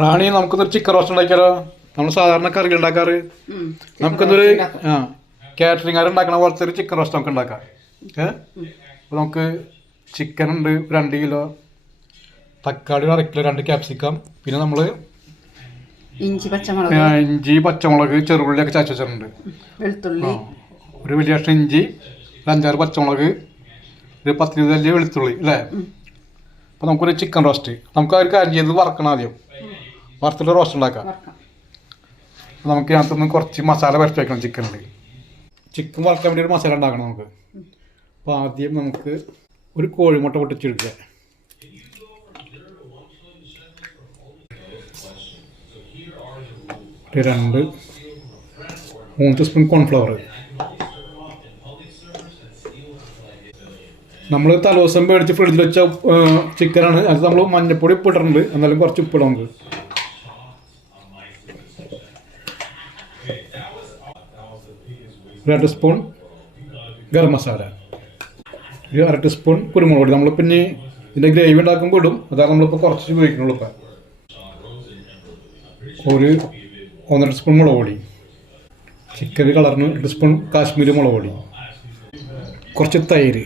റാണി നമുക്കൊന്നൊരു chicken roast ഉണ്ടാക്കിയാലോ? നമ്മൾ സാധാരണ കറി ഉണ്ടാക്കാറ്. നമുക്കൊന്നൊരു കാറ്ററിംഗ് കാർ ഉണ്ടാക്കണ പോലത്തെ ഒരു ചിക്കൻ റോസ്റ്റ് നമുക്ക് ഉണ്ടാക്കാം. അപ്പോൾ നമുക്ക് ചിക്കൻ ഉണ്ട് 2 കിലോ, തക്കാളി 1/2 കിലോ, 2 ക്യാപ്സിക്കം, പിന്നെ നമ്മൾ ഇഞ്ചി പച്ചമുളക് ചെറുള്ളിയൊക്കെ ചതച്ച് വെച്ചിട്ടുണ്ട്, വെളുത്തുള്ളി, ഒരു വലിയ കഷ്ണം ഇഞ്ചി, 5-6 പച്ചമുളക്, ഒരു 10-20 അല്ലി വെളുത്തുള്ളി അല്ലേ. അപ്പോൾ നമുക്കൊരു ചിക്കൻ റോസ്റ്റ് നമുക്ക് ഒരു കാര്യം ചെയ്ത് വറക്കണം. ആദ്യം വറുത്തിട്ട് റോസ്റ്റ് ഉണ്ടാക്കാം. അപ്പോൾ നമുക്ക് ഇതിനകത്തുനിന്ന് കുറച്ച് മസാല പരത്തി വയ്ക്കണം. ചിക്കൻ വറക്കാൻ വേണ്ടി ഒരു മസാല ഉണ്ടാക്കണം നമുക്ക്. അപ്പോൾ ആദ്യം നമുക്ക് ഒരു കോഴിമുട്ട പൊട്ടിച്ചെടുക്കുക. 2-3 സ്പൂൺ കോൺഫ്ലവർ. നമ്മൾ തലേദിവസം മേടിച്ച് ഫ്രിഡ്ജിൽ വെച്ച ചിക്കനാണ് അത്. നമ്മൾ മഞ്ഞപ്പൊടി ഉപ്പിട്ടിട്ടുണ്ട്, എന്നാലും കുറച്ച് ഉപ്പിടാം നമുക്ക്. 2 സ്പൂൺ ഗരം മസാല, 1/2 ടീസ്പൂൺ കുരുമുളക് പൊടി. നമ്മൾ പിന്നെ ഇതിൻ്റെ ഗ്രേവി ഉണ്ടാക്കുമ്പോൾ ഇടും, അതാണ് നമ്മളിപ്പോൾ കുറച്ച് ഉപയോഗിക്കുന്നുള്ളൂ. ഇപ്പം ഒരു 1.5 സ്പൂൺ മുളക് പൊടി, ചിക്കൻ കളറിന് 2 സ്പൂൺ കാശ്മീരി മുളക് പൊടി, കുറച്ച് തൈര്,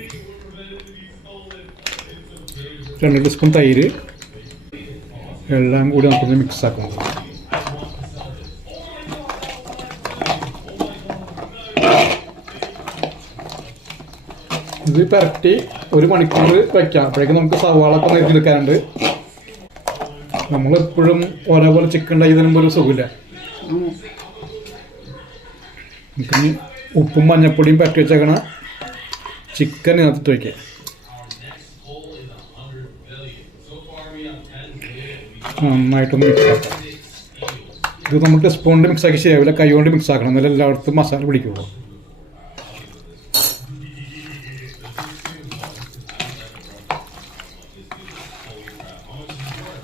2 ടീസ്പൂൺ തൈര്, എല്ലാം കൂടി നമുക്കൊന്ന് മിക്സ് ആക്കണം. ഇത് പരട്ടി 1 മണിക്കൂർ വയ്ക്കാം. അപ്പോഴേക്കും നമുക്ക് സവാളൊക്കെ നെരിഞ്ഞെടുക്കാനുണ്ട്. നമ്മളെപ്പോഴും ഒരേപോലെ ചിക്കൻ ഉണ്ടാക്കിയതിനുമ്പോൾ ഒരു സുഖമില്ല. നമുക്കിനി ഉപ്പും മഞ്ഞപ്പൊടിയും പരട്ടി വെച്ചേക്കണ ചിക്കൻ ഇതിനകത്തിട്ട് വയ്ക്കുക. നന്നായിട്ടൊന്ന് മിക്സ് ആക്കാം. ഇത് നമ്മൾ സ്പൂണിൽ മിക്സ് ആക്കി ശരിയാവില്ല, കൈ കൊണ്ട് മിക്സ് ആക്കണം, എന്നാലും എല്ലായിടത്തും മസാല പിടിക്കുള്ളൂ.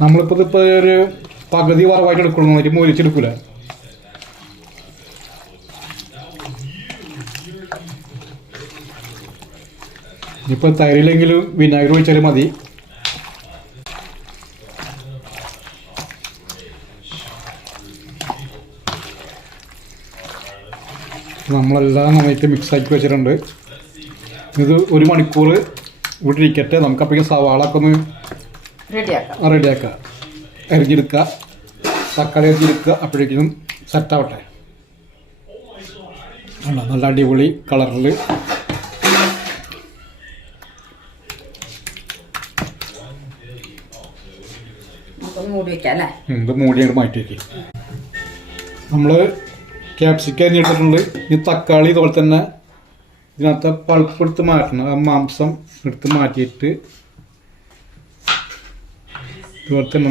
നമ്മളിപ്പോൾ ഇതിപ്പോൾ ഒരു പകുതി വറവായിട്ട് എടുക്കണം, എന്നിട്ട് മൊരിച്ചെടുക്കില്ല. ഇനിയിപ്പോൾ തൈരില്ലെങ്കിലും വിനാഗിരി ഒഴിച്ചാലും മതി. നമ്മളെല്ലാം നന്നായിട്ട് മിക്സാക്കി വെച്ചിട്ടുണ്ട്. ഇത് 1 മണിക്കൂർ ഇവിടെ ഇരിക്കട്ടെ. നമുക്കപ്പോഴേക്കും സവാളൊക്കെ ഒന്ന് റെഡിയാക്കാം. അരിഞ്ഞെടുക്കുക, തക്കാളി അരിഞ്ഞെടുക്കുക. അപ്പോഴേക്കും സെറ്റാവട്ടെ. നല്ല അടിപൊളി കളറിൽ ഇത് മൂടിയാണ് മാറ്റി വയ്ക്കുക. നമ്മൾ ക്യാപ്സിക്കം അരിഞ്ഞെടുത്തിട്ടുണ്ട്. ഈ തക്കാളി ഇതുപോലെ തന്നെ ഇതിനകത്ത് പൾപ്പ് എടുത്ത് മാറ്റണം. ആ മാംസം എടുത്ത് മാറ്റിയിട്ട് ഇതുപോലെ തന്നെ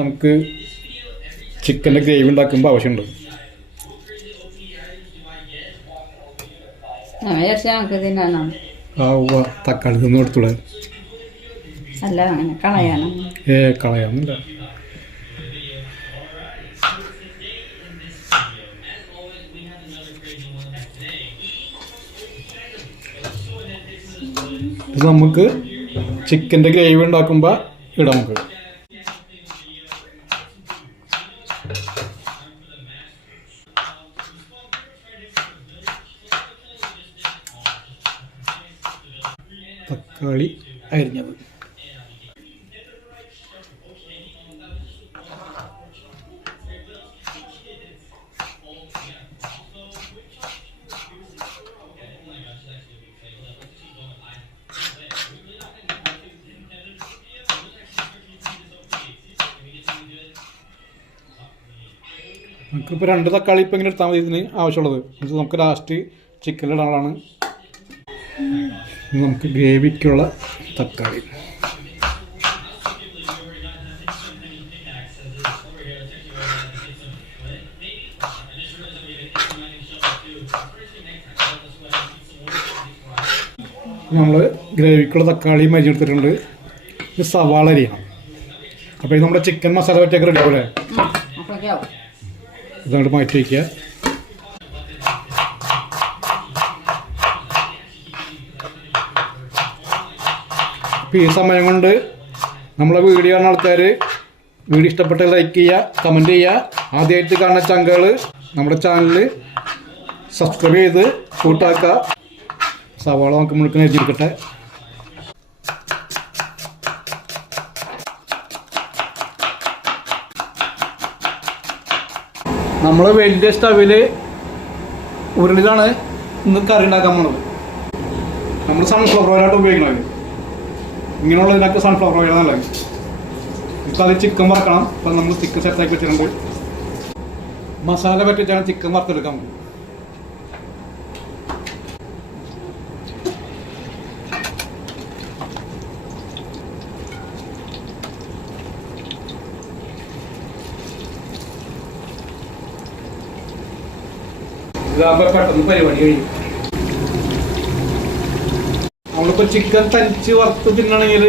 നമുക്ക് ചിക്കൻ്റെ ഗ്രേവി ഉണ്ടാക്കുമ്പോൾ ആവശ്യമുണ്ട്. തക്കാളി തിന്നും എടുത്തോളാം. കളയാന്നില്ല. ഇത് നമുക്ക് ചിക്കൻ്റെ ഗ്രേവി ഉണ്ടാക്കുമ്പോൾ ഇടാം. നമുക്ക് തക്കാളി അരിഞ്ഞത്, നമുക്കിപ്പോൾ 2 തക്കാളി ഇപ്പം ഇങ്ങനെ എടുത്താൽ മതി ഇതിന് ആവശ്യമുള്ളത്. ഇത് നമുക്ക് ലാസ്റ്റ് ചിക്കനിലിടാനുള്ളതാണ്. നമുക്ക് ഗ്രേവിക്കുള്ള തക്കാളി, നമ്മൾ ഗ്രേവിക്കുള്ള തക്കാളി മരിച്ചെടുത്തിട്ടുണ്ട്. ഇത് സവാള അരിയണം. അപ്പോൾ ഇത് നമ്മുടെ ചിക്കൻ മസാല പറ്റിയൊക്കെ റെഡി ആവില്ലേ? ഇതങ്ങോട്ട് മാറ്റി വയ്ക്കുക. അപ്പോൾ ഈ സമയം കൊണ്ട് നമ്മളെ വീഡിയോ കാണുന്ന ആൾക്കാർ വീഡിയോ ഇഷ്ടപ്പെട്ട ലൈക്ക് ചെയ്യുക, കമൻറ്റ് ചെയ്യുക. ആദ്യമായിട്ട് കാണുന്ന ചങ്കുകൾ നമ്മുടെ ചാനൽ സബ്സ്ക്രൈബ് ചെയ്ത് കൂട്ടാക്കുക. സവാള നമുക്ക് മുഴുക്കൻ എഴുതിയിരിക്കട്ടെ. നമ്മൾ വലിയ സ്റ്റവിൽ ഉരുളിലാണ് ഇന്ന് കറി ഉണ്ടാക്കാൻ പോകുന്നത്. നമ്മൾ സൺഫ്ലവർ ഓയിലായിട്ട് ഉപയോഗിക്കുന്നത്. ഇങ്ങനെയുള്ളതിനൊക്കെ സൺഫ്ലവർ ഓയിൽ നല്ലത്. ഇപ്പോൾ അത് ചിക്കൻ വറക്കണം. അപ്പം നമ്മൾ ചിക്കൻ സെറ്റാക്കി വെച്ചിട്ടുണ്ട്. മസാല പറ്റിച്ചാണ് ചിക്കൻ വറുത്തെടുക്കാൻ പോകുന്നത്. ഇതാകുമ്പോൾ പെട്ടെന്ന് പരിപാടി കഴിയും. നമ്മളിപ്പോൾ ചിക്കൻ തനിച്ച് വറുത്ത് തിന്നണമെങ്കിൽ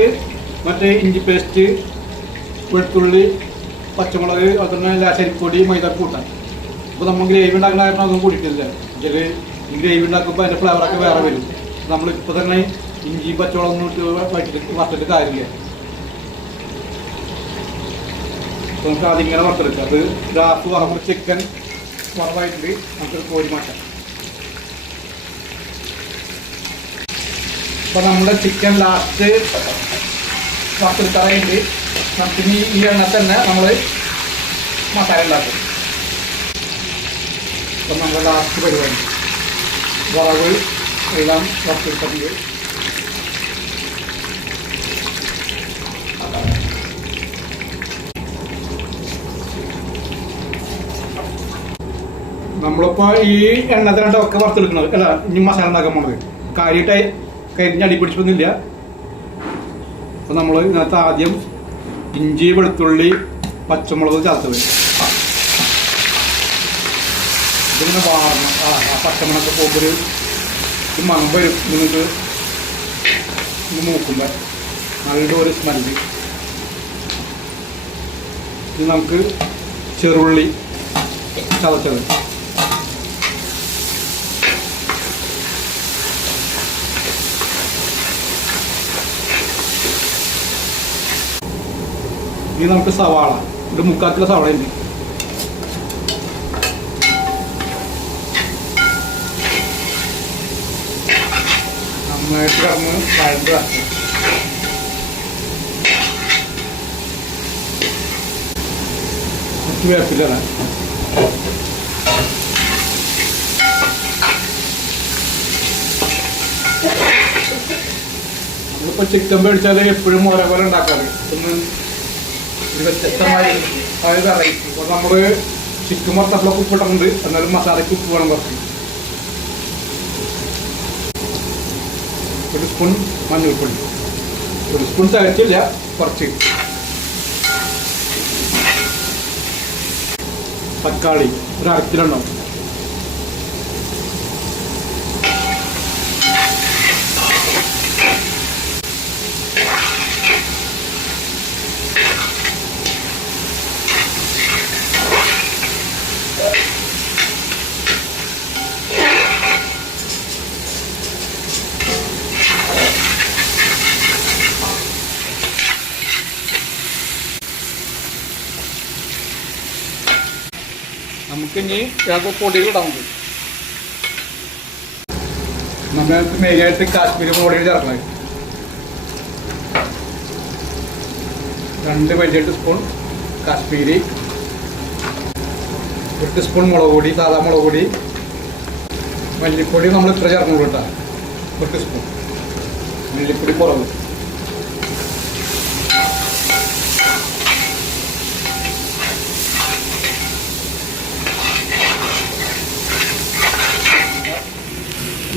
മറ്റേ ഇഞ്ചി പേസ്റ്റ്, വെളുത്തുള്ളി, പച്ചമുളക്, അതുപോലെ ലാശരിപ്പൊടി, മൈദ കൂട്ടാൻ. അപ്പോൾ നമ്മൾ ഗ്രേവി ഉണ്ടാക്കുന്ന കാരണം അതൊന്നും കൂടിയിട്ടില്ല. ഇതിൽ ഈ ഗ്രേവി ഉണ്ടാക്കുമ്പോൾ അതിൻ്റെ ഫ്ലേവറൊക്കെ വേറെ വരും. നമ്മളിപ്പോൾ തന്നെ ഇഞ്ചി പച്ചമുളകൊന്നും ഇട്ട് വറുത്തിട്ട് കാര്യമില്ല. നമുക്ക് അതിങ്ങനെ വറുത്തെടുക്കാം. അത് ഗ്രാഫ് വറവ് ചിക്കൻ വറവായിട്ട് നമുക്കൊരു കോരി മാറ്റാം. അപ്പോൾ നമ്മുടെ ചിക്കൻ ലാസ്റ്റ് വറുത്തെടുക്കാറായിട്ട് നമുക്കിനി ഈ എണ്ണ തന്നെ നമ്മൾ മസാല ഉണ്ടാക്കും. അപ്പം നമ്മുടെ ലാസ്റ്റ് പരിപാടി വറവ് എല്ലാം വറുത്തെടുത്തിട്ടുണ്ട്. നമ്മളിപ്പോൾ ഈ എണ്ണത്തിനാണ് ഒക്കെ വറുത്തെടുക്കുന്നത്. അല്ല, ഇനി മസാല ഉണ്ടാക്കാൻ പോണത്. കാര്യമായിട്ട് കരിഞ്ഞ് അടി പിടിച്ചൊന്നുമില്ല. അപ്പോൾ നമ്മൾ ഇതിനകത്ത് ആദ്യം ഇഞ്ചി, വെളുത്തുള്ളി, പച്ചമുളക് ചേർത്ത് വരും. ഇതിങ്ങനെ വാറണം. ആ പച്ചമുളക് പോകുമ്പോൾ ഇത് മണം വരും. നിങ്ങൾക്ക് ഇത് മൂക്കുമ്പോൾ നല്ലൊരു സ്മെല്ല്. ഇത് നമുക്ക് ചെറുള്ളി ചതച്ചത്, ഇനി നമുക്ക് സവാള, ഒരു 3/4 കിലോ സവാള ഉണ്ട്. നന്നായിട്ട് കിടന്ന് വഴണ്ട് കുറച്ച് വേപ്പില്ല. നമ്മളിപ്പോൾ ചിക്കൻ മേടിച്ചാൽ എപ്പോഴും ഒരേപോലെ ഉണ്ടാക്കാറ്. ഒന്ന് ഒരു വ്യത്യസ്തമായ വെറൈറ്റി. അപ്പോൾ നമ്മൾ ചിക്കൻ വറുത്തപ്പോൾ ഉപ്പിടുന്നുണ്ട്. എന്നാലും മസാലയ്ക്ക് ഉപ്പ് വേണം കുറച്ച്. ഒരു സ്പൂൺ മഞ്ഞൾപ്പൊടി, ഒരു സ്പൂൺ തികച്ചില്ല, കുറച്ച്. തക്കാളി ഒരു 1/2 കിലോ ഉണ്ടാവും. നമുക്കിനി ചിലപ്പോൾ പൊടികൾ ഇടാൻ പറ്റും. നമുക്ക് മെയിനായിട്ട് കാശ്മീരി പൊടികൾ ചേർക്കണം. 2 വലിയ സ്പൂൺ കാശ്മീരി, 8 സ്പൂൺ മുളക് പൊടി, സാധാ മുളക് പൊടി. മല്ലിപ്പൊടി നമ്മൾ ഇത്ര ചേർക്കണം കേട്ടോ, 8 സ്പൂൺ. മല്ലിപ്പൊടി കുറവ്.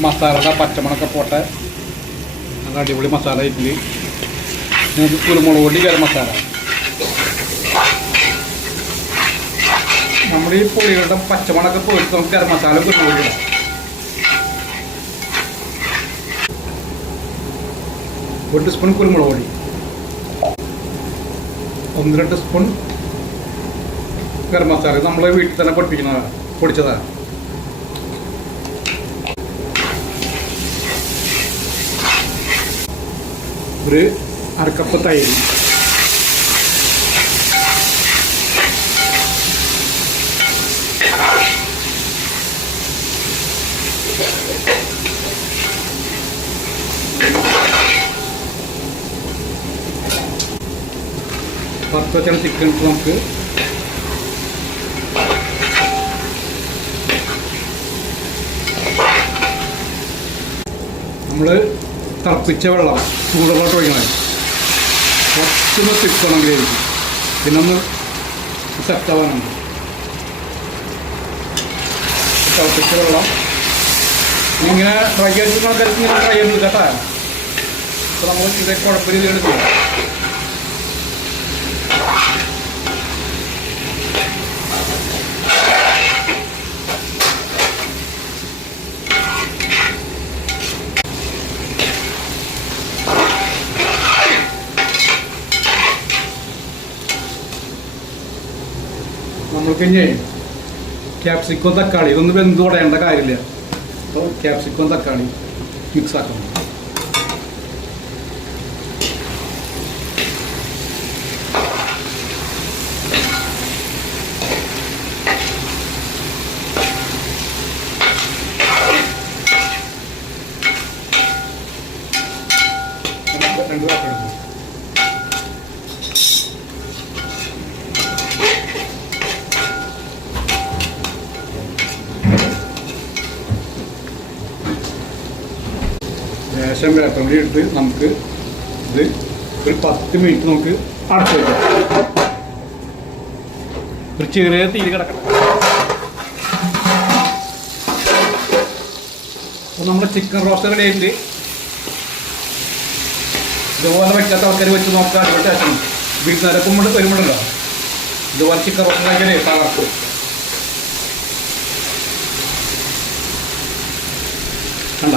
മസാലയുടെ പച്ചമുളകൊക്കെ പോട്ടെ. നല്ല അടിപൊളി മസാല ഇഡ്ഡലി. നമുക്ക് കുരുമുളക് പൊടി, ഗരം മസാല. നമ്മുടെ ഈ പൊടികളുടെ പച്ചമുളകൊക്കെ പോയിട്ട് നമുക്ക് ഗരം മസാല കുരുമുളക് ഇടാം. 1 സ്പൂൺ കുരുമുളക് പൊടി, 1-2 സ്പൂൺ ഗരം മസാല. നമ്മൾ വീട്ടിൽ തന്നെ പൊടിപ്പിക്കുന്നതാണ്, പൊടിച്ചതാണ്. ഒരു 1/2 കപ്പ് തൈര്, വറുത്ത് വെച്ചാൽ ചിക്കൻ നമുക്ക് നമ്മൾ തിളപ്പിച്ച വെള്ളം ചൂടുവെള്ളത്തോട്ട് ഒഴിക്കണം. കുറച്ചൊന്ന് തിക്കണം ഗ്രേവി, പിന്നെ ഒന്ന് സെറ്റ് ആവാനുണ്ട്. തിളപ്പിച്ച വെള്ളം ഇങ്ങനെ ട്രൈ ചെയ്തിട്ട് ആൾക്കാർക്ക് ഇങ്ങനെ ട്രൈ ചെയ്ത് കേട്ടോ. അപ്പോൾ നമ്മൾ ഇതേ കുഴപ്പമില്ല എടുക്കുക. നമ്മൾക്കിഞ്ഞേ ക്യാപ്സിക്കോ തക്കാളി ഇതൊന്നും വെന്ത് തുടയേണ്ട കാര്യമില്ല. അപ്പോൾ ക്യാപ്സിക്കോ തക്കാളി മിക്സ് ആക്കണം. രണ്ട് തക്കാളി ശേഷം വേപ്പറമ്പി ഇട്ട് നമുക്ക് ഇത് ഒരു 10 മിനിറ്റ് നമുക്ക് അടച്ചു വയ്ക്കാം. ഒരു ചെറിയ തീയിൽ കിടക്കണം. അപ്പോൾ നമ്മുടെ ചിക്കൻ റോസ്റ്റ് റെഡി ആയിട്ട് ഇതുപോലെ വയ്ക്കാത്ത ആൾക്കാർ വെച്ച് നോക്കുക. അടിപൊളി ടേസ്റ്റ്. വീട്ടിൽ കൊണ്ട് വരുമ്പോഴല്ലോ ഇതുപോലെ ചിക്കൻ റോസ്റ്റ് ഉണ്ടാക്കിയാലേ തകർക്കും. കണ്ട.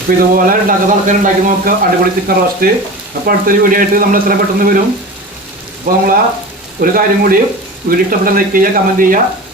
അപ്പോൾ ഇതുപോലെ ഉണ്ടാക്കുന്ന ആൾക്കാർ ഉണ്ടാക്കി നോക്കുക. അടിപൊളി ചിക്കൻ റോസ്റ്റ്. അപ്പോൾ അടുത്തൊരു വീഡിയോ ആയിട്ട് നമ്മൾ എത്ര പെട്ടെന്ന് വരും. അപ്പോൾ നമ്മൾ ഒരു കാര്യം കൂടി, വീഡിയോ ഇഷ്ടപ്പെട്ട ലൈക്ക് ചെയ്യുക, കമൻറ്റ് ചെയ്യുക.